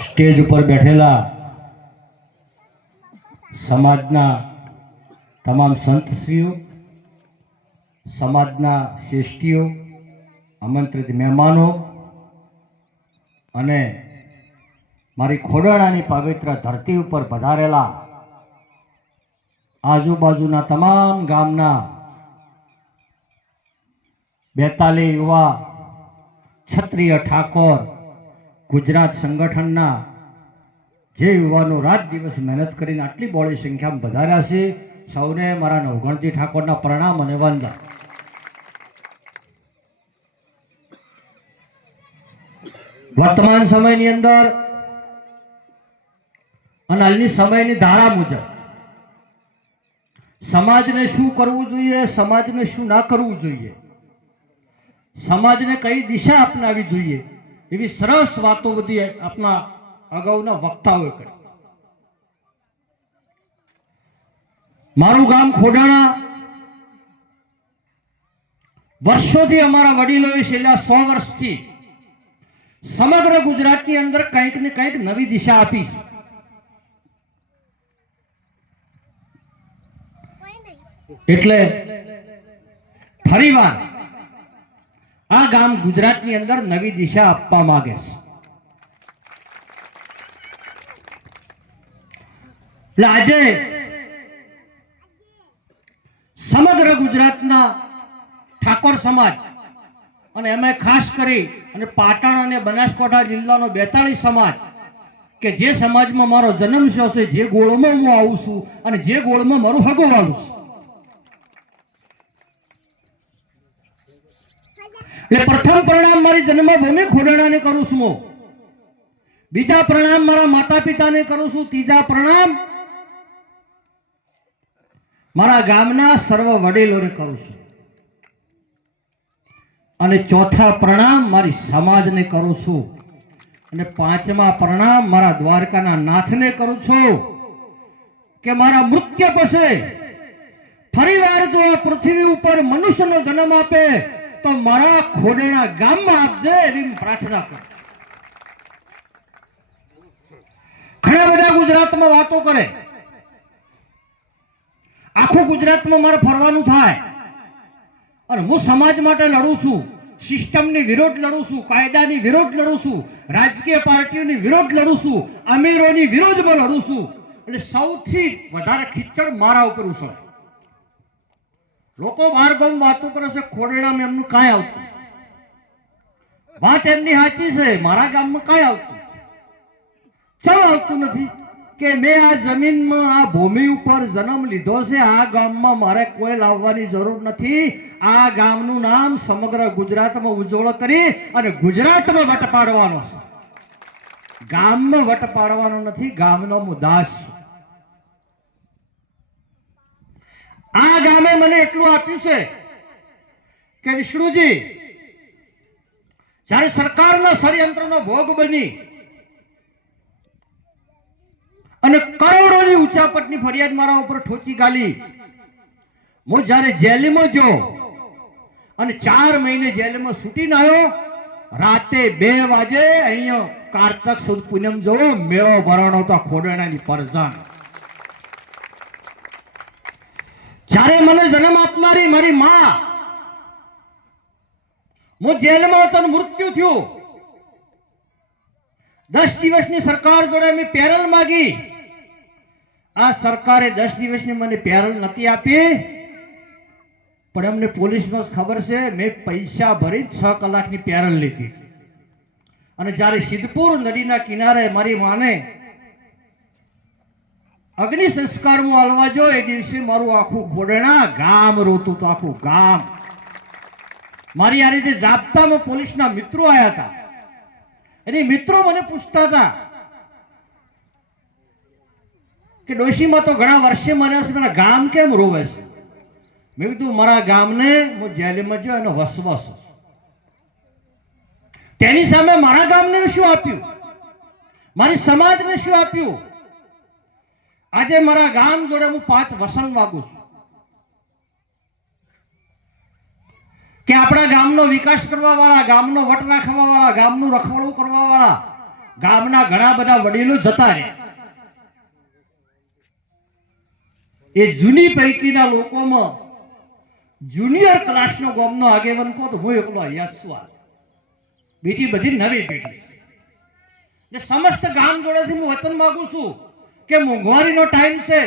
Stage ઉપર બેઠેલા સમાજના તમામ સંતશ્રીઓ, સમાજના શ્રેષ્ઠીઓ, આમંત્રિત મહેમાનો અને મારી ખોડાણાની પવિત્ર ધરતી ઉપર પધારેલા આજુબાજુના તમામ ગામના 42 યુવા ક્ષત્રિય ઠાકોર ગુજરાત સંગઠનના જે યુવાનો રાત દિવસ મહેનત કરીને આટલી બહોળી સંખ્યામાં પધાર્યા છે, સૌને મારા નવગણજી ઠાકોરના પ્રણામ અને વંદન. વર્તમાન સમયની અંદર અને હાલની સમયની ધારા મુજબ સમાજને શું કરવું જોઈએ, સમાજને શું ના કરવું જોઈએ, સમાજને કઈ દિશા અપનાવી જોઈએ, એવી સરસ વાતો બધી આપણા અગાઉના વક્તાઓએ કરી. મારું ગામ ખોડાણા વર્ષોથી અમારા વડીલોએ છેલ્લા 100 વર્ષથી સમગ્ર ગુજરાતની અંદર કંઈક ને કંઈક નવી દિશા આપી છે. એટલે ફરીવાર આ ગામ ગુજરાતની અંદર નવી દિશા આપવા માંગે છે. એટલે આજે સમગ્ર ગુજરાતના ઠાકોર સમાજ અને એમાં ખાસ કરી અને પાટણ અને બનાસકાંઠા જિલ્લાનો 42 સમાજ કે જે સમાજમાં મારો જન્મ થયો છે, જે ગોળમાં હું આવું છું અને જે ગોળમાં મારું હગોવાળું છે, એટલે પ્રથમ પ્રણામ મારી જન્મભૂમિ ખોડાણાને કરું છું. બીજા પ્રણામ મારા માતા પિતાને કરું છું. ત્રીજા પ્રણામ મારા ગામના સર્વ વડીલોને કરું છું. અને ચોથા પ્રણામ મારી સમાજને કરું છું. અને પાંચમા પ્રણામ મારા દ્વારકાના નાથને કરું છું કે મારા મૃત્યુ પછી ફરીવાર જો આ પૃથ્વી ઉપર મનુષ્યનો જન્મ આપે તો મારા ખોડાણા ગામમાં આપજે, એવી પ્રાર્થના કરું. ઘણા બધા ગુજરાતમાં વાતો કરે, આખું ગુજરાતમાં મારે ફરવાનું થાય અને હું સમાજ માટે લડું છું, સિસ્ટમની વિરોધ લડું છું, કાયદાની વિરોધ લડું છું, રાજકીય પાર્ટીઓની વિરોધ લડું છું, અમીરોની વિરોધમાં લડું છું. એટલે સૌથી વધારે ખીચડ મારા ઉપર ઉછળે. લોકો બહાર ગામ વાતો કરે છે, ખોડાણામાં એમનું કાંઈ આવતું. વાત એમની સાચી છે, મારા ગામમાં કાંઈ આવતું ચમ આવતું નથી કે મેં આ જમીનમાં આ ભૂમિ ઉપર જન્મ લીધો છે. આ ગામમાં મારે કોઈ લાવવાની જરૂર નથી. આ ગામનું નામ સમગ્ર ગુજરાતમાં ઉજ્જવળ કરી અને ગુજરાતમાં વટ પાડવાનો છે. ગામમાં વટ પાડવાનો નથી, ગામનો મુદ્દાસ. આ ગામે મને એટલું આપ્યું છે કે વિષ્ણુજી જ્યારે સરકારના ષડયંત્રનો ભોગ બની અને કરોડોની ઉચાપટની ફરિયાદ મારા ઉપર ઠોચી ગાલી, હું જ્યારે જેલમાં ગયો અને 4 મહિને જેલમાં છૂટીને આવ્યો, રાતે 2 વાગે અહીંયા કારતક સુદ પૂનમ જોવો મેળો ભરાણો તો ખોડાણાની પરજાન. જ્યારે મને જન્મ આપનારી મારી માં, હું જેલમાં હતો, મૃત્યુ થયું. 10 દિવસની સરકાર જોડે મેં પેરલ માંગી. આ સરકારે 10 દિવસની મને પેરલ નથી આપી, પણ એમને પોલીસમાં ખબર છે મેં પૈસા ભરી 6 કલાકની પેરલ લીધી. અને જ્યારે સિદ્ધપુર નદીના કિનારે મારી માને અગ્નિ સંસ્કારમાં હાલવા જો, એ દિવસે મારું આખું ખોડાણા ગામ રોતું તો આખું ગામ. મારી આ રીતે જાપ્તામાં પોલીસના મિત્રો આવ્યા હતા. એની મિત્રો મને પૂછતા હતા કે ડોશીમાં તો ઘણા વર્ષે માર્યા છે, મારા ગામ કેમ રોવે છે? મેં કીધું મારા ગામને હું જેલમાં જો એનો વસવાસ. તેની સામે મારા ગામને શું આપ્યું, મારી સમાજને શું આપ્યું? આજે મારા ગામ જોડે હું 5 વસન વાગું છું કે આપણા ગામનો વિકાસ કરવા વાળા, ગામનો વટ રાખવા વાળા, ગામનું રખવાળું કરવા વાળા ગામના ઘણા બધા વડીલો જતા રહ્યા. એ જૂની પૈકીના લોકોમાં જુનિયર ક્લાસનો ગામનો આગેવાન કહો તો હું એકલો અહીંયા છું. બીજી બધી નવી પેઢી છે. સમસ્ત ગામ જોડેથી હું વચન માંગુ છું કે મોંઘવારીનો ટાઈમ છે.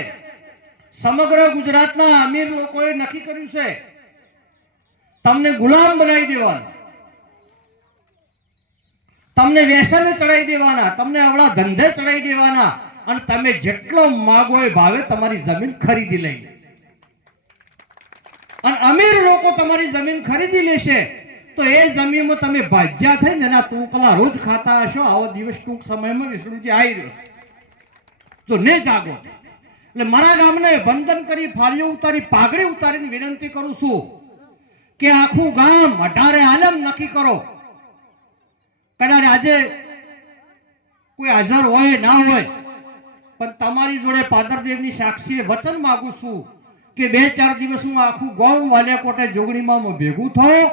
સમગ્ર ગુજરાતના અમીર લોકોએ નક્કી કર્યું છે તમને ગુલામ બનાવી દેવાના, તમને વ્યસને ચડાવી દેવાના, તમને અવળા ધંધે ચડાવી દેવાના અને તમે જેટલો માગો એ ભાવે તમારી જમીન ખરીદી લઈ. અને અમીર લોકો તમારી જમીન ખરીદી લેશે તો એ જમીનમાં તમે ભાજ્યા થઈને એના તૂકલા રોજ ખાતા હશો. આવો દિવસ ટૂંક સમયમાં વિષ્ણુજી આવી રહ્યો જો ને જાગો. એટલે મારા ગામને વંદન કરી ફાળીઓ ઉતારી પાઘડી ઉતારીને વિનંતી કરું છું કે આખું ગામ 18 આલમ નક્કી કરો. કદાચ આજે કોઈ હાજર હોય ના હોય પણ તમારી જોડે પાદરદેવની સાક્ષીએ વચન માંગુ છું કે 2-4 દિવસ હું આખું ગામ વાલિયાકોટે જોગણીમાં ભેગું થાઉં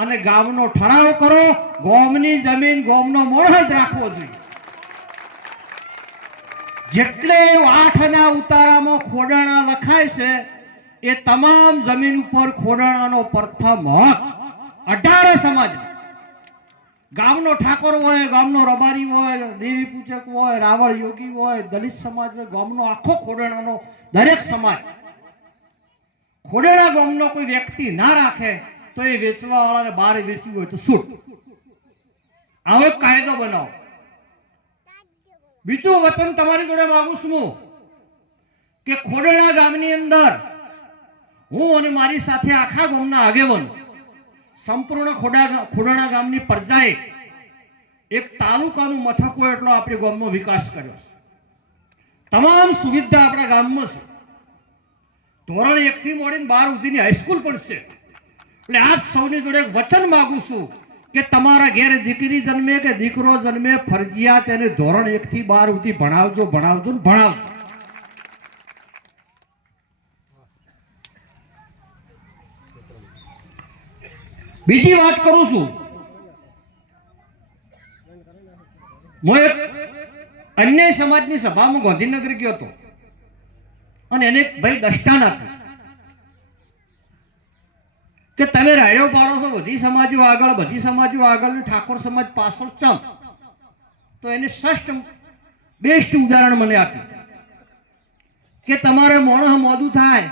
અને ગામનો ઠરાવ કરો. ગામની જમીન ગામનો મોહ જ રાખવો જોઈએ. જેટલે 8ના ઉતારામાં ખોડાણા લખાય છે એ તમામ જમીન ઉપર ખોડાણાનો પ્રથમ હક 18 સમાજ, ગામનો ઠાકોર હોય, ગામનો રબારી હોય, દેવી પૂજક હોય, રાવળ યોગી હોય, દલિત સમાજ હોય, ગામનો આખો ખોડાણાનો દરેક સમાજ. ખોડાણા ગામનો કોઈ વ્યક્તિ ના રાખે તો એ વેચવા વાળાને બહાર વેચવું હોય તો છૂટ. આવો એક કાયદો બનાવો. બીજું વચન તમારી જોડે માંગુ છું કે ખોડાણા ગામની અંદર હું અને મારી સાથે આખા ગામના આગેવાનો સંપૂર્ણ ખોડાણા ગામની પ્રજાએ એક તાલુકાનું મથક હોય એટલો આપણે ગામનો વિકાસ કર્યો છે. તમામ સુવિધા આપણા ગામમાં છે. ધોરણ 1 થી મોડીને 12 સુધીની હાઈસ્કૂલ પણ છે. એટલે આપ સૌની જોડે વચન માંગુ છું કે તમારા ઘેર દીકરી જન્મે કે દીકરો જન્મે ફરજિયાત એને ધોરણ 1 થી 12 સુધી ભણાવજો ને ભણાવજો. બીજી વાત કરું છું, હું એક અન્ય સમાજની સભામાં ગાંધીનગર ગયો હતો અને એને ભાઈ દષ્ટાન આપ્યું કે તમે રાયડો પાડો છો બધી સમાજો આગળ ઠાકોર સમાજ પાછળ ચમ. તો એને બેસ્ટ ઉદાહરણ મને આપ્યું કે તમારે મોણસ મોડું થાય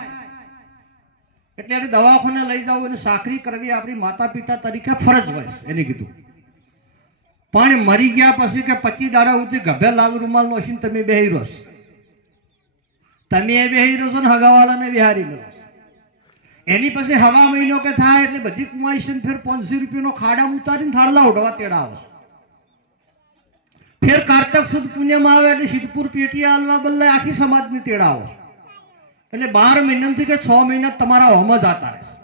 એટલે એને દવાખાને લઈ જાવ અને સાખરી કરવી આપણી માતા પિતા તરીકે ફરજ હોય એને કીધું. પણ મરી ગયા પછી કે 25 દાડા સુધી ગભે લાલ રૂમાલ નોશીને તમે બેહી રહો છો. તમે એ બેહી રહો છો ને હગાવાલાને બિહારી મળો. એની પછી હવા મહિનો કે થાય એટલે બધી કુમાઈશન ફેર 500 રૂપિયાનો ખાડા ઉતારીને થાળલા ઉડવા તેડાવો. ફેર કારતક સુદ પુણ્યમાં આવે એટલે સિદ્ધપુર પેટી હાલવા બદલે આખી સમાજને તેડાવો. એટલે 12 મહિનાથી કે 6 મહિના તમારા હોમ જ આતા રહેશે.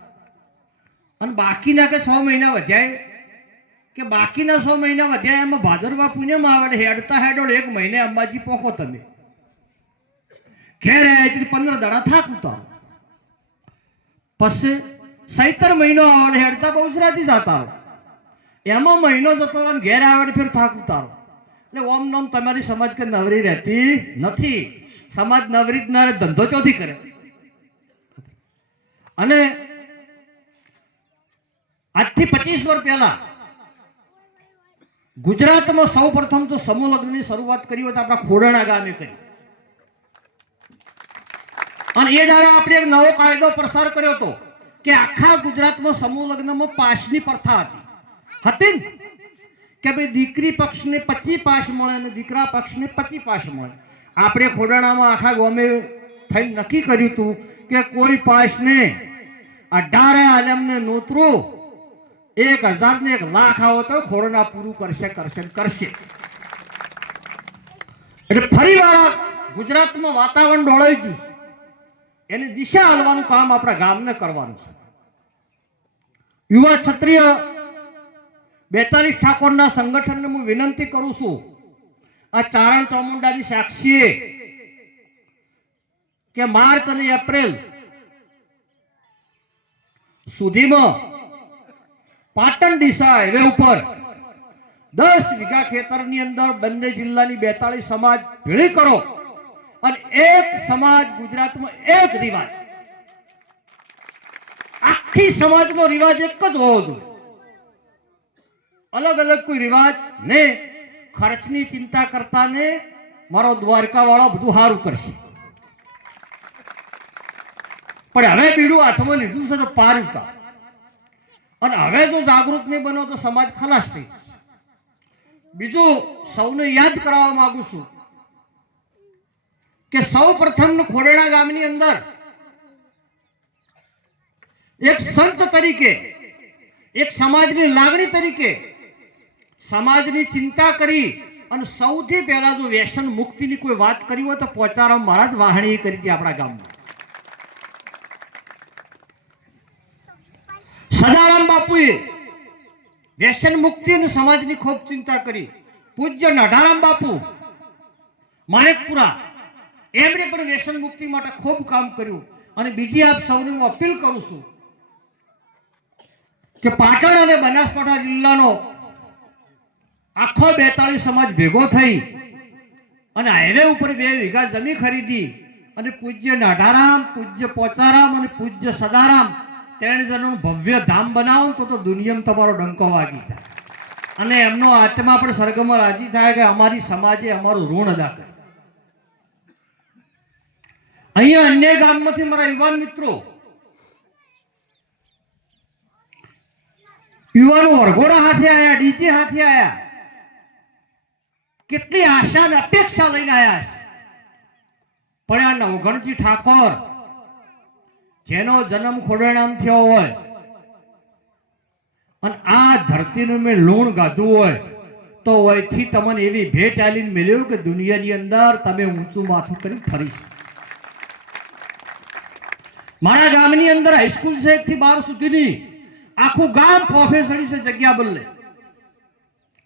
અને બાકીના કે 6 મહિના વધ્યા કે બાકીના 6 મહિના વધ્યા એમાં ભાદરવા પુણ્યમાં આવે એટલે હેડતા હેડોળ 1 મહિને અંબાજી પોખો તમે. ઘેર 15 દાડા થાક ઉતારો. પછી 17 મહિનો આવે હેડતા બહુચરાજી જતા રહો. એમાં મહિનો જતો રહો ઘેર આવે ફેર થાક ઉતારો. એટલે ઓમ નોમ તમારી સમાજ કે નવરી રહેતી નથી. સમાજ નવરી જ ના ધંધો ચોથી કરે. અને આજથી 25 વર્ષ પહેલા ગુજરાતમાં સૌ પ્રથમ તો સમૂહ લગ્નની શરૂઆત કરી હોય તો આપણા ખોડાણા ગામે કરી. અને એ દાડા આપણે એક નવો કાયદો પ્રસાર કર્યો હતો કે આખા ગુજરાતમાં સમૂહ લગ્નમાં પાસની પ્રથા હતી કે ભાઈ દીકરી પક્ષને 25 પાસ મળે અને દીકરા પક્ષને 25 પાસ મળે. આપણે ખોડાણામાં આખા ગામે થઈને નક્કી કર્યું હતું કે કોઈ પાસને 18 આલમને નોતરું 1000 ને 1 લાખ આવો તો ખોડાણા પૂરું કરશે. એટલે ફરી વાર ગુજરાતમાં વાતાવરણ ડોળાઈ ગયું. એની દિશા હાલવાનું કામ આપણા ગામને કરવાનું છે. યુવા ક્ષત્રિય 42 ઠાકોરના સંગઠનને હું વિનંતી કરું છું આ ચારણ ચામુંડાની સાક્ષીએ કે માર્ચ અને એપ્રિલ સુધીમાં પાટણ ડીસા હાઈવે ઉપર 10 વીઘા ખેતરની અંદર બંને જિલ્લાની 42 સમાજ ભેળી કરો અને એક સમાજ ગુજરાતમાં એક રિવાજ, આખી સમાજનો રિવાજ એક જ હોવો જોઈએ. અલગ અલગ કોઈ રિવાજ ને ખર્ચની ચિંતા કરતા ને મારો દ્વારકા વાળો બધું સારું કરશે. પણ હવે બીડું હાથમાં લીધું છે તો પાર ઉતાર, અને હવે જો જાગૃત નહીં બનો તો સમાજ ખલાસ થઈ જશે. બીજું સૌને યાદ કરાવવા માંગુ છું કે સૌ પ્રથમ ખોડેડા ગામની અંદર એક સંત તરીકે, એક સમાજની લાગણી તરીકે સમાજની ચિંતા કરી અને સૌથી પહેલા જો વ્યસન મુક્તિની કોઈ વાત કરી હોય તો પોચારામ મહારાજ વાહણી કરી હતી આપણા ગામમાં. સદારામ બાપુએ વ્યસન મુક્તિ અને સમાજની ખૂબ ચિંતા કરી. પૂજ્ય નઢારામ બાપુ માણેકપુરા એમણે પણ વ્યસન મુક્તિ માટે ખૂબ કામ કર્યું. અને બીજી આપ સૌને હું અપીલ કરું છું કે પાટણ અને બનાસકાંઠા જિલ્લાનો આખો 42 સમાજ ભેગો થઈ અને હાઈવે ઉપર 2 વીઘા જમીન ખરીદી અને પૂજ્ય નાઢારામ, પૂજ્ય પોચારામ અને પૂજ્ય સદારામ 3 જણનું ભવ્ય ધામ બનાવો તો દુનિયામાં તમારો ડંકો વાગી જાય અને એમનો આત્મા પણ સ્વર્ગમાં રાજી થાય કે અમારી સમાજે અમારું ઋણ અદા કર્યું. અહીંયા અન્ય ગામમાંથી મારા યુવાન મિત્રો, યુવાનો વરઘોડા હાથે આવ્યા, ડીજે હાથે આવ્યા, કેટલી આશા અને અપેક્ષા લઈને આવ્યા છે. પણ આ નવઘણજી ઠાકોર જેનો જન્મ ખોડેણામ થયો હોય અને આ ધરતીનું મેં લૂણ ગાધું હોય તો વયથી તમને એવી ભેટ આલીને મળ્યું કે દુનિયાની અંદર તમે ઊંચું માથું કરી ફરી. મારા ગામની અંદર હાઈસ્કૂલ છે 1 થી 12 સુધીની, આખું ગામ પ્રોફેસર છે જગ્યા બદલે.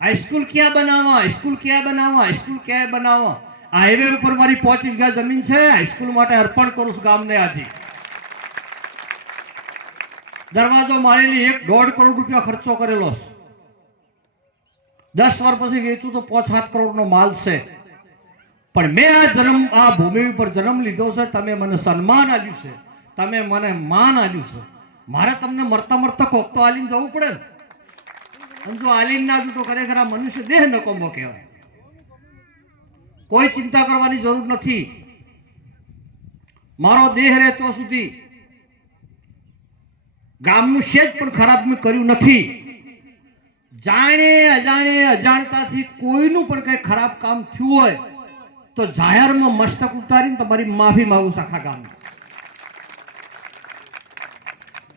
હાઈસ્કૂલ ક્યાં બનાવવા, હાઈસ્કૂલ ક્યાં બનાવવા, હાઈસ્કૂલ ક્યાં બનાવવા. હાઈવે ઉપર મારી 5 વીઘા જમીન છે, હાઈસ્કૂલ માટે અર્પણ કરું છું ગામને. આજે દરવાજો મારેલી 1.5 કરોડ રૂપિયા ખર્ચો કરેલો છે. 10 વર્ષ પછી વેચું તો 5-7 કરોડનો માલ છે. પણ મેં આ ભૂમિ ઉપર જન્મ લીધો છે. તમે મને સન્માન આપ્યું છે, તમે મને માન આપ્યું છે. મારે તમને મરતા મરતા કોક તો આલીને જવું પડે ને. અને જો આલીને ના તો ખરેખર આ મનુષ્ય દેહ નકોમો કહેવાય. કોઈ ચિંતા કરવાની જરૂર નથી. મારો દેહ રહેતો સુધી ગામનું સેજ પણ ખરાબ મેં કર્યું નથી. જાણે અજાણે અજાણતાથી કોઈનું પણ કઈ ખરાબ કામ થયું હોય તો જાહેરમાં મસ્તક ઉતારીને તમારી માફી માંગુ છું આખા ગામ.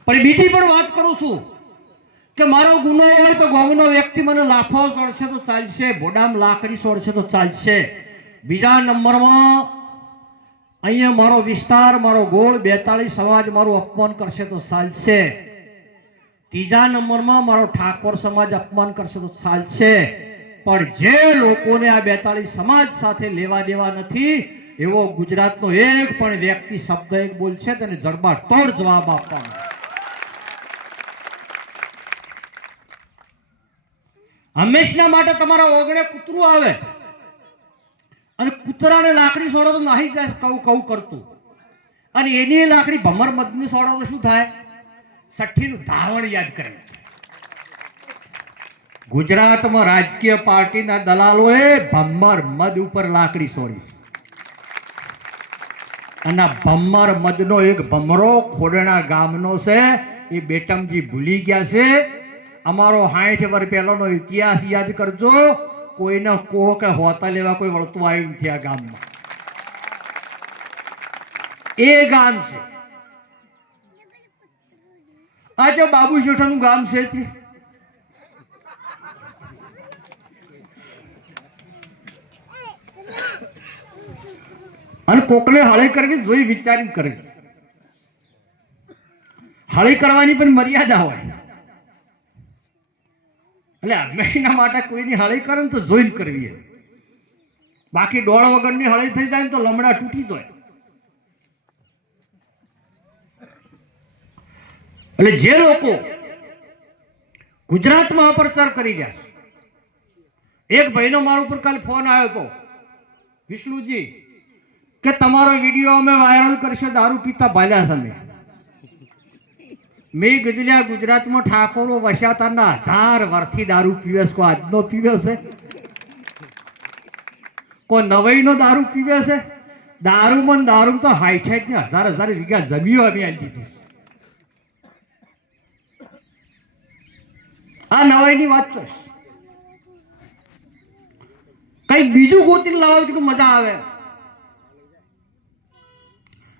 પણ બીજી પણ વાત કરું છું કે મારો ગુનો હોય તો ગામનો વ્યક્તિ મને લાફો ચડશે તો ચાલશે, ભોડામ લાકડી છોડશે તો ચાલશે. બીજા નંબરમાં અહીંયા મારો વિસ્તાર, મારો ગોળ 42 સમાજ મારું અપમાન કરશે તો ચાલશે. ત્રીજા નંબરમાં મારો ઠાકોર સમાજ અપમાન કરશે તો ચાલશે. પણ જે લોકોને આ 42 સમાજ સાથે લેવા દેવા નથી એવો ગુજરાતનો એક પણ વ્યક્તિ શબ્દ એક બોલશે તેને જડબાતોડ જવાબ આપવાનો. હંમેશના માટે તમારા ઓગણે કૂતરું આવે અને કૂતરાને લાકડી સોડો તો નાહી જાય કઉ કરતું, અને એની લાકડી ભમર મધની સોડો તો શું થાય? 60નું ધાવણ યાદ કરે. ગુજરાતમાં રાજકીય પાર્ટીના દલાલોએ ભમર મધ ઉપર લાકડી સોડી અને ભમર મધનો એક ભમરો ખોડેણા ગામનો છે. એ બેટમજી ભૂલી ગયા છે. અમારો 60 વર્ષ પહેલાનો ઇતિહાસ યાદ કરજો. કોઈને કોહ કે હોતા લેવા કોઈ વળતું આવ્યું નથી આ ગામમાં. એ ગામ છે આ જો બાબુ શેઠાનું ગામ છે તે. અને કોકને હળે કરવી જોઈ વિચારીને કરવી. હળી કરવાની પણ મર્યાદા હોય. એટલે હંમેશા માટે કોઈની હળી કરે ને તો જોઈને કરવી. બાકી ડોળ વગરની હળી થઈ જાય ને તો લમડા તૂટી જાય. એટલે જે લોકો ગુજરાતમાં અપપ્રચાર કરી રહ્યા છે એક ભાઈનો મારા ઉપર કાલે ફોન આવ્યો હતો, વિષ્ણુજી કે તમારો વિડીયો અમે વાયરલ કરશે, દારૂ પીતા ભાલ્યા છે. મેં કીધું ગુજરાતમાં ઠાકોરો વસ્યાતાના 1000 વર્ષથી દારૂ પીવે છે, કોઈ આજનો પીવે છે? કોઈ નવાઈનો દારૂ પીવે છે? દારૂમાં દારૂ તો 60 ને 1000 વીઘા જમીઓ અમે આલી દીધી. આ નવાઈની વાત છે. કઈક બીજું ગોતીને લાવો કે મજા આવે.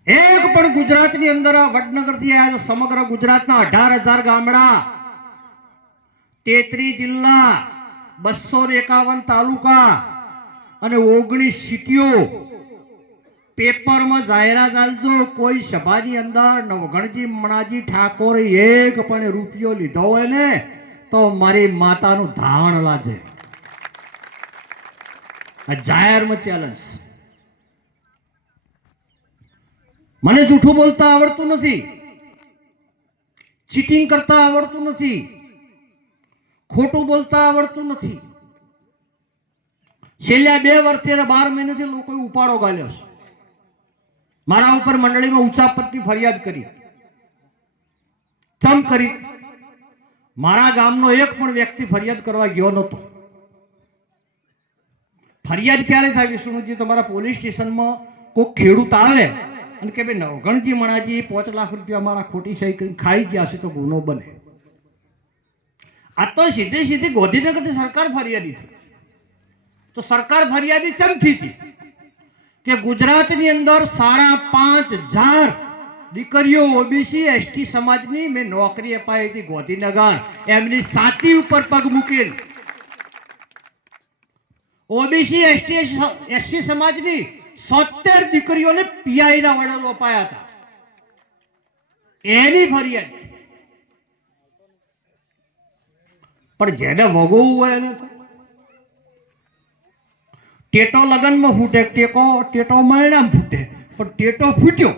એક પણ ગુજરાતની અંદર વડનગરથી આવ્યા સમગ્ર ગુજરાતના 18,000 ગામડા, 33 જિલ્લા, 251 તાલુકા અને 19 સિટીઓ. પેપરમાં જાહેરાત આલજો, કોઈ સભાની અંદર નવઘણજી મણાજી ઠાકોરે એક પણ રૂપિયો લીધો હોય ને તો મારી માતાનું ધાણ લાજે. આ જાહેરમાં ચેલેન્જ. મને જૂઠું બોલતા આવડતું નથી, ચીટિંગ કરતા આવડતું નથી, ખોટું બોલતા આવડતું નથી. છેલ્લા 2 વર્ષથી અને 12 મહિનાથી લોકોએ ઉપાડો ગાલ્યો છે. મારા ઉપર મંડળીમાં ઉચાપતની ફરિયાદ કરી. ચમ કરી? મારા ગામનો એક પણ વ્યક્તિ ફરિયાદ કરવા ગયો નહોતો. ફરિયાદ ક્યારે થાય વિષ્ણુજી? તમારા પોલીસ સ્ટેશનમાં કોઈ ખેડૂત આવે અને કે ભાઈ નવઘણજી મણાજી 5 લાખ રૂપિયા મારા ખોટી સહી કરીને ખાઈ ગયા છે તો ગુનો બને. આ તો સીધી સીધી ગોધીનગરથી સરકાર ફરિયાદી થઈ. તો સરકાર ફરિયાદી ચમથી હતી કે ગુજરાતની અંદર 5,500 દીકરીઓ ઓબીસી એસટી સમાજની મેં નોકરી અપાઈ હતી ગોધીનગર. એમની છાતી ઉપર પગ મૂકીને ઓબીસી એસટી સમાજની 70 દીકરીઓને પીઆઈના ઓર્ડરો અપાયા હતા. એની ફરિયાદ. પણ જેને ભોગવવું હોય એને ટેટો લગનમાં ફૂટે, ટેટો મહિનામાં ફૂટે, પણ ટેટો ફૂટ્યો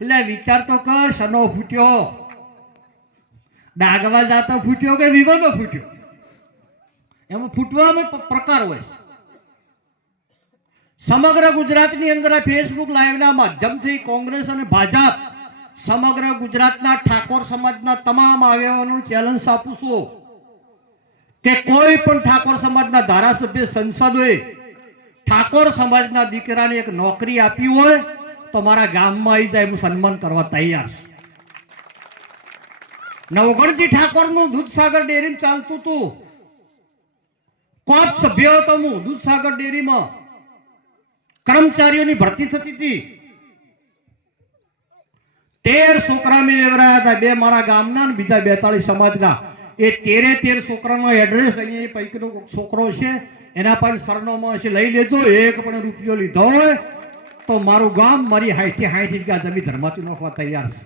એટલે વિચાર તો કર, સનો ફૂટ્યો? ડાગવા જાતો ફૂટ્યો કે વિવાનો ફૂટ્યો? એમાં ફૂટવામાં પ્રકાર હોય. સમગ્ર ગુજરાતની અંદર આ ફેસબુક લાઈવના માધ્યમથી કોંગ્રેસ અને ભાજપ સમગ્ર ગુજરાતના ઠાકોર સમાજના તમામ આગેવાનોને ચેલેન્જ આપું છું કે કોઈ પણ ઠાકોર સમાજના ધારાસભ્ય સંસદોએ ઠાકોર સમાજના દીકરાને એક નોકરી આપી હોય તો મારા ગામમાં આવી જાય, હું સન્માન કરવા તૈયાર છું. નવઘણજી ઠાકોરનું દૂધસાગર ડેરી ચાલતું હતું. કોપ સભ્ય હતો હું દૂધસાગર ડેરીમાં. કર્મચારીઓની ભરતી થતી હતી. 13 છોકરા મેં લેવરાયા હતા, 2 મારા ગામના અને બીજા 42 સમાજના. એ 13 છોકરાનો એડ્રેસ અહીંયા પૈકીનો છોકરો છે, એના પર સરનામું હશે, લઈ લેજો. એક પણ રૂપિયો લીધો હોય તો મારું ગામ મારી 60 વીઘા જમીન ધર્માથી નોખવા તૈયાર છે.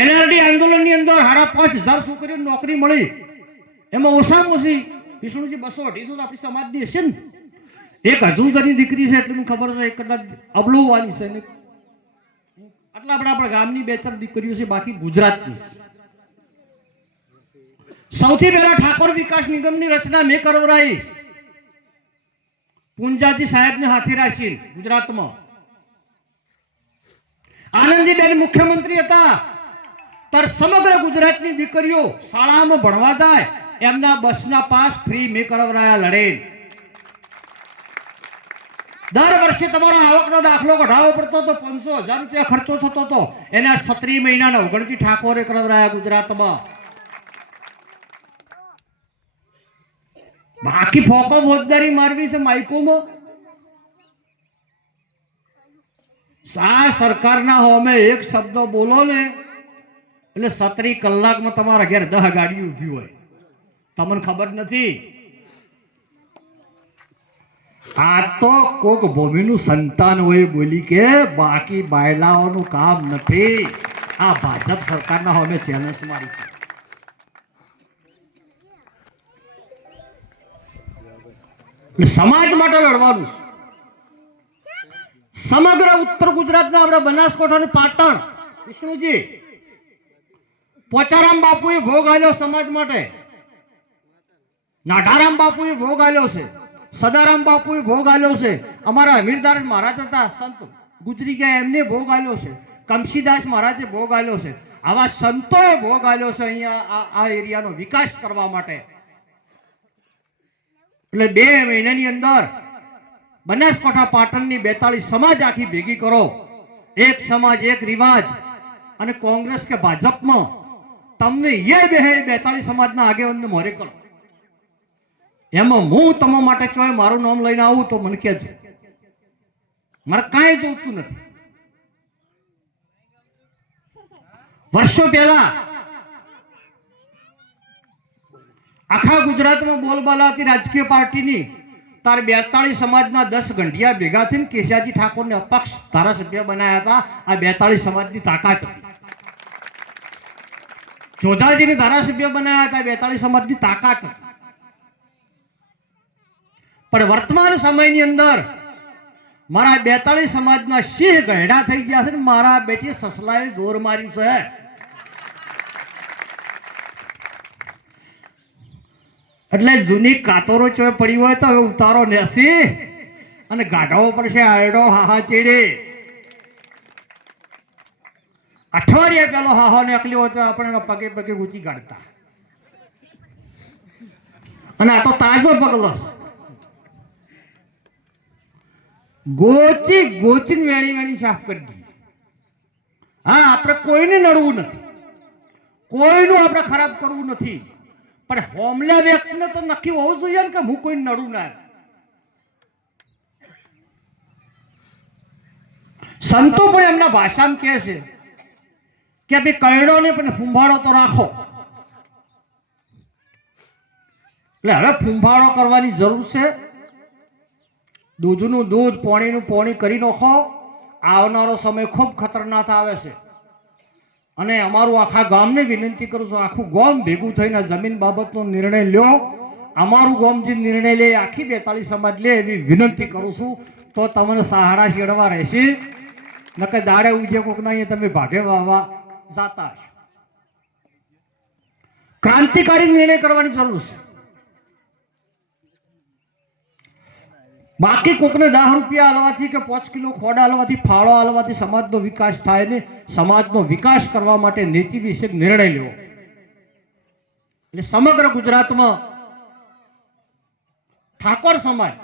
એનઆરડી આંદોલનની અંદર 5,500 છોકરીઓને નોકરી મળી. એમાં ઓછામાં ઓછી વિષ્ણુજી 200-250 આપણી સમાજની હશે ને. એક હજુદની દીકરી છે એટલે મને ખબર છે, એક કદાચ અબલોવાની છે ને. આટલા આપણા ગામની 2-4 દીકરીઓ છે, બાકી ગુજરાતની છે. સૌથી પહેલા ઠાકોર વિકાસ નિગમની રચના મેં કરવરાઈ. પુંજાજી સાહેબને હાથી રાખી ગુજરાતમાં. આનંદીબેન મુખ્યમંત્રી હતા ત્યારે સમગ્ર ગુજરાતની દીકરીઓ શાળામાં ભણવા જાય એમના બસના પાસ ફ્રી મેં કરવરાયા લડે. દર વર્ષે તમારો આવકનો દાખલો કઢાવવો પડતો તો 500,000 રૂપિયા ખર્ચો થતો હતો. એના 17 મહિનાના નવઘણજી ઠાકોરે કરવરાયા ગુજરાતમાં. બાકી ફોકો ફોજદારી મારવી છે માઇકોમાં. આ સરકારના હોમે એક શબ્દ બોલો ને એટલે 17 કલાકમાં તમારા ઘેર 10 ગાડી ઊભી હોય. તમને ખબર નથી? આ તો કોક ભૂમિનું સંતાન હોય બોલી કે બાકી બાયલાઓનું કામ નથી. આ ભાજપ સરકારના હોમે ચેલેન્જ મારી. સમાજ માટે લડવાનું. સમગ્ર ઉત્તર ગુજરાતના આપણે બનાસકાંઠા અને પાટણ વિષ્ણુજી પોચારામ બાપુએ ભોગ આલ્યો સમાજ માટે. નાઢારામ બાપુએ ભોગ આલ્યો છે, સદારામ બાપુએ ભોગ આલ્યો છે, અમારા અમીરદાસ મહારાજ હતા સંત ગુજરી ગયા એમને ભોગ આલ્યો છે, કમશીદાસ મહારાજે ભોગ આલ્યો છે. આવા સંતોએ ભોગ આલ્યો છે અહીંયા આ એરિયાનો વિકાસ કરવા માટે. એટલે 2 મહિનાની અંદર બનાસકાંઠા પાટણની 42 સમાજ આખી ભેગી કરો, એક સમાજ એક રિવાજ, અને કોંગ્રેસ કે ભાજપમાં તમને એ 42 સમાજના આગેવાનને મોરે કરો. એમાં હું તમારા માટે ચોય મારું નામ લઈને આવું તો મને કહેજો, મારે કાંઈ જોતું નથી. વર્ષો પહેલા આખા ગુજરાતમાં બોલબાલા હતી રાજકીય પાર્ટીની, તાર 42 સમાજના 10 ગંઢિયા ભેગા થઈને કેશાજી ઠાકોરને અપક્ષ ધારાસભ્ય બનાવ્યા હતા. આ 42 સમાજની તાકાત હતી. જોધાજીને ધારાસભ્ય બનાવ્યા હતા, 42 સમાજની તાકાત હતી. પણ વર્તમાન સમયની અંદર મારા 42 સમાજના સિંહ ગયડા થઈ ગયા છે ને મારા બેટી સસલાએ જોર માર્યું છે. એટલે જૂની કાતરો ચોય પડી હોય તો હવે ઉતારો નેસી અને ગાઢાઓ પડશે આયડો હાહા ચેડે. અઠવાડિયે પેલો હાહો નીકળ્યો હતો આપણે પગે પગે ઊંચી કાઢતા, અને આ તો તાજો પગલો ગોચી ગોચીને વેણી વેણી સાફ કરી દીધી. હા, આપણે કોઈને નડવું નથી, કોઈનું આપણે ખરાબ કરવું નથી, પણ હોમલા વ્યક્તિને તો નક્કી હોવું જોઈએ ને કે હું કોઈ નડું ના. સંતો પણ એમના ભાષામાં કહે છે કે ભાઈ કયડો ને પણ ફૂંભાડો તો રાખો. એટલે હવે ફૂંભાડો કરવાની જરૂર છે. દૂધનું દૂધ, પાણીનું પાણી કરી નાખો. આવનારો સમય ખૂબ ખતરનાક આવે છે. અને અમારું આખા ગામને વિનંતી કરું છું, આખું ગામ ભેગું થઈને જમીન બાબતનો નિર્ણય લ્યો. અમારું ગામ જે નિર્ણય લે આખી 42 સમાજ લે એવી વિનંતી કરું છું. તો તમને સહારા શેડવા રહેશે, નકે દાડે ઉજે કોકના અહીંયા તમે ભાગે વાવા જાતા હશો. ક્રાંતિકારી નિર્ણય કરવાની જરૂર છે. બાકી કોકને 10 રૂપિયા આલવાથી કે 5 કિલો ખોડા આલવાથી, ફાળો આલવાથી સમાજનો વિકાસ થાય ને. સમાજનો વિકાસ કરવા માટે નીતિ વિશે નિર્ણય લેવો. એટલે સમગ્ર ગુજરાતમાં ઠાકોર સમાજ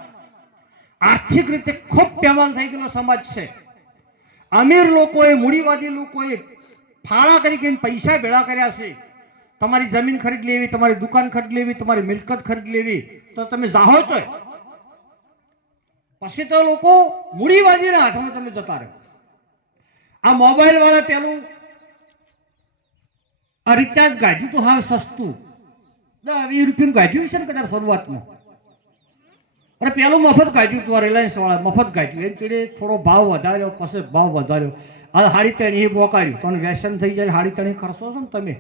આર્થિક રીતે ખૂબ પેમાન થઈ ગયેલો સમાજ છે. અમીર લોકોએ, મૂડીવાદી લોકોએ ફાળા કરી પૈસા ભેળા કર્યા છે. તમારી જમીન ખરીદ લેવી, તમારી દુકાન ખરીદ લેવી, તમારી મિલકત ખરીદ લેવી, તો તમે જાહો છો. પછી તો લોકો મૂડીવાદીના હાથમાં તમે જતા રહો. આ મોબાઈલ વાળા પેલું આ રિચાર્જ કાઢ્યું તો હા સસ્તું 10-20 રૂપિયાનું કાઢ્યું છે ને કદાચ શરૂઆતમાં. અને પેલું મફત કાઢ્યું હતું, રિલાયન્સ વાળા મફત કાઢ્યું. એ ચીડે થોડો ભાવ વધાર્યો, પછી ભાવ વધાર્યો. હવે 3.5 એ બોકાડ્યું. તમને વ્યસન થઈ જાય, 3.5 ખર્ચો છો ને તમે.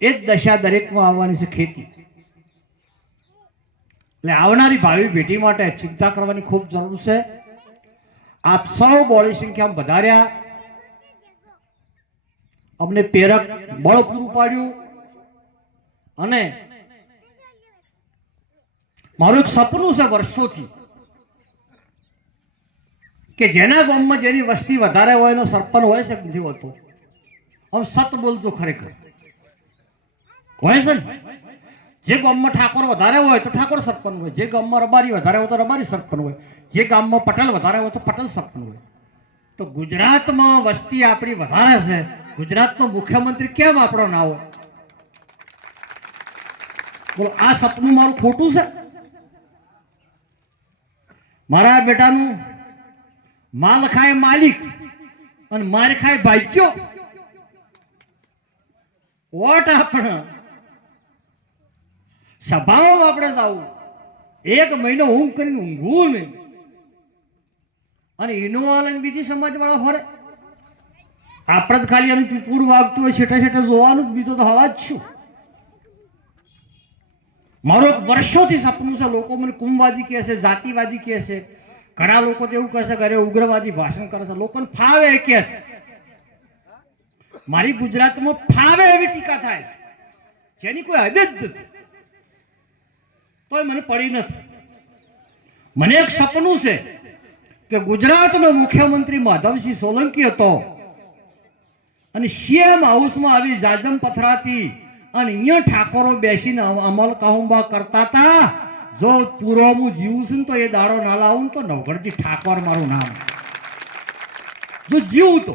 એ જ દશા દરેકમાં આવવાની છે ખેતી. એટલે આવનારી ભાવિ પેઢી માટે ચિંતા કરવાની ખૂબ જરૂર છે. આપ સૌ બહોળી સંખ્યામાં વધાર્યા, અમને પ્રેરક બળ પૂરું પાડ્યું. અને મારું એક સપનું છે વર્ષોથી કે જેના ગામમાં જેની વસ્તી વધારે હોય એનો સરપંચ હોય છે નથી હોતો. હવે સત બોલતો ખરેખર હોય છે ને. જે ગામમાં ઠાકોર વધારે હોય તો ઠાકોર સરપંચ હોય, જે ગામમાં રબારી વધારે હોય તો રબારી સરપંચ હોય, જે ગામમાં પટેલ વધારે હોય તો પટેલ સરપંચ હોય. તો ગુજરાતમાં વસ્તી આપણી વધારે છે, ગુજરાતનો મુખ્યમંત્રી કેમ આપણો ના હોય? બોલો, આ સપનું મારું ખોટું છે? મારા બેટાનું માલ ખાય માલિક અને માર ખાય ભાઈચ્યો. વોટ આપણે સભાઓમાં આપણે જવું, 1 મહિનો ઊંઘ કરીને ઊંઘવું નહીં, અને ઇનોવા લઈને બીજી સમાજ વાળા ફરે. આપણે જ ખાલી એનું પીપુડ વાગતું હોય છેટા છેટા જોવાનું જ, બીજો તો હવા જ છું. મારું વર્ષોથી સપનું છે. લોકો મને કુંભવાદી કહે છે, જાતિવાદી કહે છે, ઘણા લોકો તો એવું કહે છે કે અરે ઉગ્રવાદી ભાષણ કરે છે. લોકોને ફાવે એ કહે છે. મારી ગુજરાતમાં ફાવે એવી ટીકા થાય છે જેની કોઈ હદ જ નથી. તો તોય મને પડી નથી. મને એક સપનું છે કે ગુજરાતનો મુખ્યમંત્રી માધવસિંહ સોલંકી હતો અને સીએમ હાઉસમાં આવી જાજમ પથરાતી અને અહીંયા ઠાકોરો બેસીને અમલ કહુંબા કરતા હતા. જો પૂરો હું જીવું છું ને તો એ દાડો ના લાવું તો નવગઢજી ઠાકોર મારું નામ. જો જીવું તો,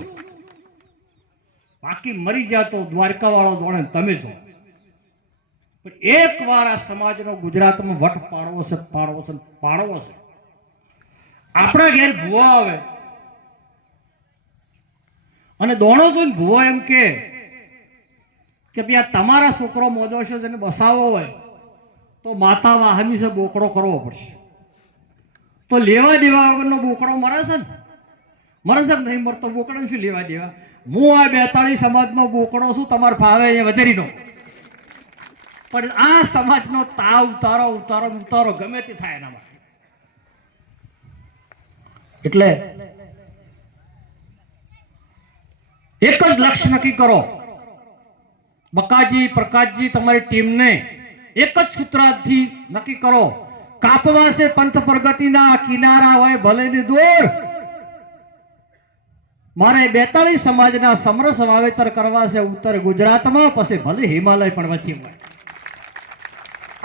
બાકી મરી ગયા તો દ્વારકા વાળો જોડે તમે જો. પણ એક વાર આ સમાજનો ગુજરાતમાં વટ પાડવો છે, પાડવો છે, પાડવો છે. આપણા ઘેર ભૂવો આવે અને દોણો જોઈને ભૂવો એમ કે ભાઈ તમારા છોકરો મોજો છે જેને બસાવો હોય તો માતા વાહમી છે બોકડો કરવો પડશે. તો લેવા દેવા વગરનો બોકડો મરે છે ને, મરે છે નહીં મરતો બોકડો શું લેવા દેવા. હું આ 42 સમાજનો બોકડો છું, તમારે ફાવે એ વધેરીનો. પણ આ સમાજનો તાવ ઉતારો ઉતારો ઉતારો ગમે તે થાય એના માટે. એટલે એક જ લક્ષ્ય નક્કી કરો. બકાજી પ્રકાશજી તમારી ટીમને એક જ સૂત્રથી નક્કી કરો. કાપવા છે પંથ પ્રગતિના કિનારા હોય ભલે ને દૂર. મારે 42 સમાજના સમરસ વાવેતર કરવા છે ઉત્તર ગુજરાતમાં, પછી ભલે હિમાલય પણ વચ્ચે હોય.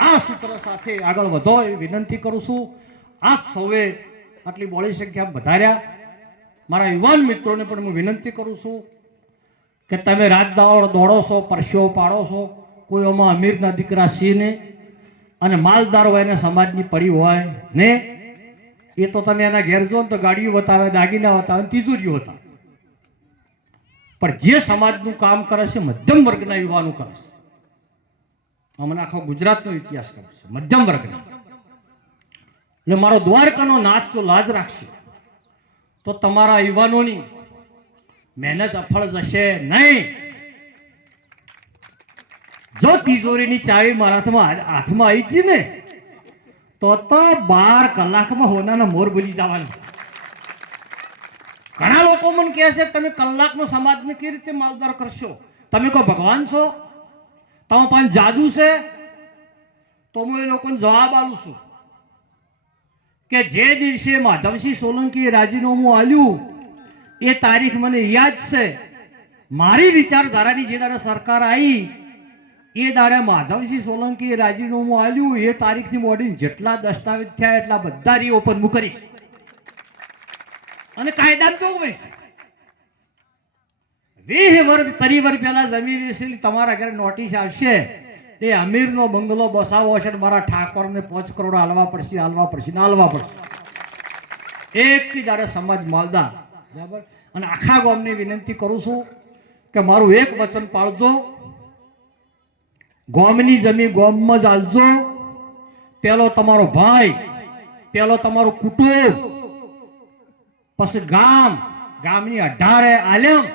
આ સૂત્ર સાથે આગળ વધો એ વિનંતી કરું છું. આપ સૌએ આટલી બોળી સંખ્યા વધાર્યા. મારા યુવાન મિત્રોને પણ હું વિનંતી કરું છું કે તમે રાત દાવડ દોડો છો, પરસ્યો પાડો છો. કોઈ આમાં અમીરના દીકરા સિંહને અને માલદાર હોય ને સમાજની પડી હોય ને એ તો તમે એના ઘેર જો ને તો ગાડીઓ બતાવે, દાગીના બતાવે, તિજોરીઓ બતાવે. પણ જે સમાજનું કામ કરે છે મધ્યમ વર્ગના યુવાનો કરે છે. અમને આખો ગુજરાતનો ઇતિહાસ કરે છે મધ્યમ વર્ગના. એટલે મારો દ્વારકાનો નાચ જો લાજ રાખશે તો તમારા યુવાનોની મહેનત અફળ જશે નહીં. જો તિજોરીની ચાવી મારા હાથમાં આવી ગઈ ને તો 12 કલાકમાં હોનાના મોર બોલી જવાનું છે. ઘણા લોકો મને કહે છે તમે કલાકમાં સમાજને કેવી રીતે માલદાર કરશો? તમે કોઈ ભગવાન છો? તમારા પાસે જાદુ છે? તો હું એ લોકોને જવાબ આપું છું કે જે દિવસે માધવસિંહ સોલંકીએ રાજીનામું આલ્યું એ તારીખ મને યાદ છે. મારી વિચારધારાની જે દાડે સરકાર આવી એ દાડે માધવસિંહ સોલંકીએ રાજીનામું આલ્યું એ તારીખથી મોડીને જેટલા દસ્તાવેજ થયા એટલા બધા રીઓપન હું કરીશ. અને કાયદામાં કેવું હોય છે 20 વર્ષ 30 વર્ષ પહેલા જમીન વેચેલી તમારા ઘરે નોટિસ આવશે એ અમીરનો બંગલો બસાવો હશે ને મારા ઠાકોરને 5 કરોડ હાલવા પડશે, હાલવા પડશે ને હાલવા પડશે. એકથી દાડે સમાજ માલદાર. બરાબર. અને આખા ગામને વિનંતી કરું છું કે મારું એક વચન પાળજો. ગામની જમીન ગામમાં જ આલજો. પેલો તમારો ભાઈ, પેલો તમારું કુટુંબ, પછી ગામ, ગામની 18 આલમ.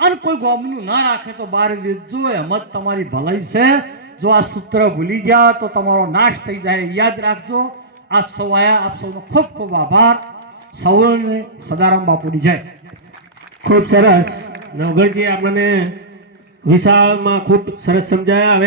અને કોઈ ગામનું ના રાખે તો બહાર વેચજો. એમ જ તમારી ભલાઈ છે. જો આ સૂત્ર ભૂલી ગયા તો તમારો નાશ થઈ જાય. યાદ રાખજો. આપ સૌ આયા, આપ સૌનો ખૂબ ખૂબ આભાર. સૌને સદારામ બાપુની જય. ખૂબ સરસ નવગઢજી આપણને વિશાળમાં ખૂબ સરસ સમજાયા. હવે